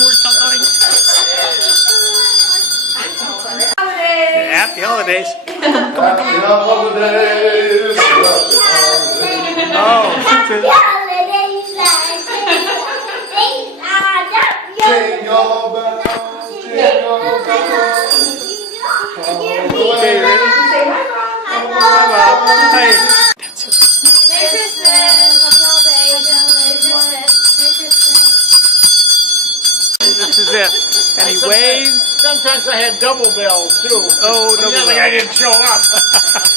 We're still going. Happy holidays. Happy holidays. Oh, Jingle bells, jingle bells. okay, you ready? Hey. That's it. Merry Christmas! Happy holidays! This is it. Any waves? Sometimes I had double bells too. Oh, double Yeah, like I didn't show up.